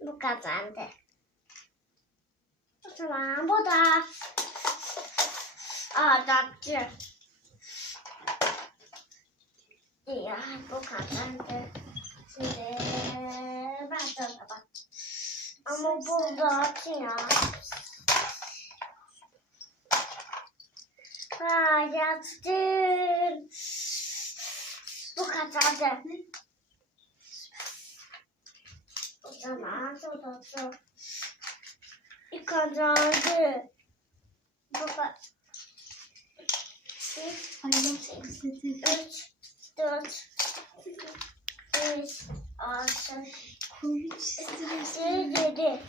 Bu kazandı. O zaman bu da adakçı. Ya bu kazandı. Şimdi ben. Ama burada ya. Ha yattım. Bu kazandı. O zaman sorusu. Bir kazandı. Bu kadar. Üç, dört, beş, altı, yedi, yedi.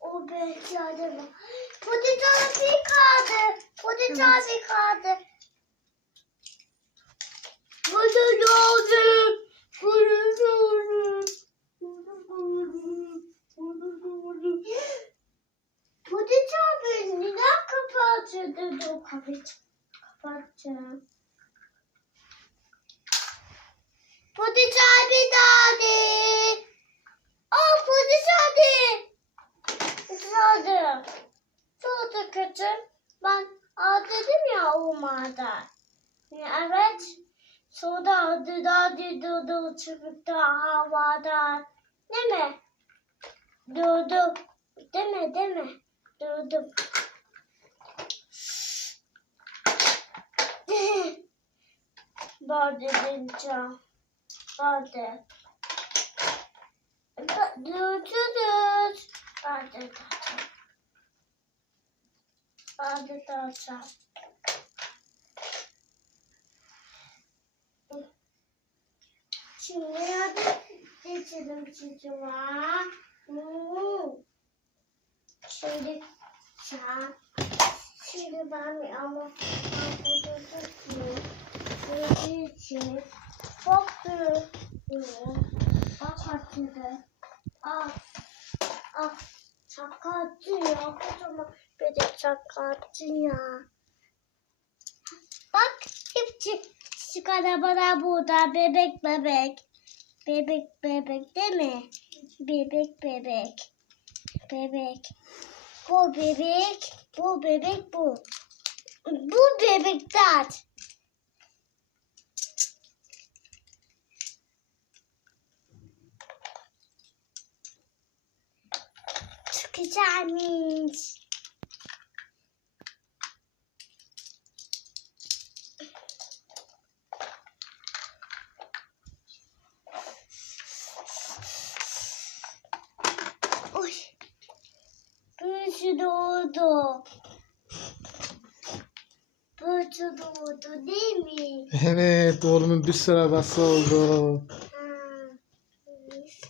O belki adamı. Patates bir kaldı. Patates bir kaldı. Patates aldım. Patates aldım. Patates abi neden kapattı dedi o kapıyı. Kapattım. Patates aldım. Çok da kötü. Ben dedim ya olmadı. Evet. Soda aldı da durdu çıktı havada. Değil mi? Durdu. Değil mi? Değil mi? Durdum. Bade deyince. Bade. Durduruz. Bade tata. Bade tata. Şimdi hadi geçelim çocuğa. Şimdi sen. Şimdi ben ama burada tutayım. Şöyle için. Baktım. Bak açıldı. Ah. Ah. Çakattı ya. Kocaman bir de çakattı ya. Bak hepsi küçük arabalar burada. Bebek bebek. Bebek bebek değil mi? Bebek bebek. Bebek. Bu bebek. Bu bebek bu. Bu bebekler. Çok güzelmiş. Büyüsü doğdu. Büyüsü doğdu değil mi? Evet oğlumun bir sürü arabası oldu. Ha.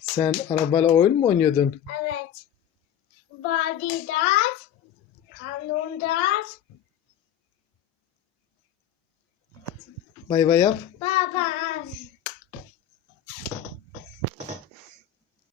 Sen arabayla oyun mu oynuyordun? Evet. Body'dan, kanondan, Bay bay yap.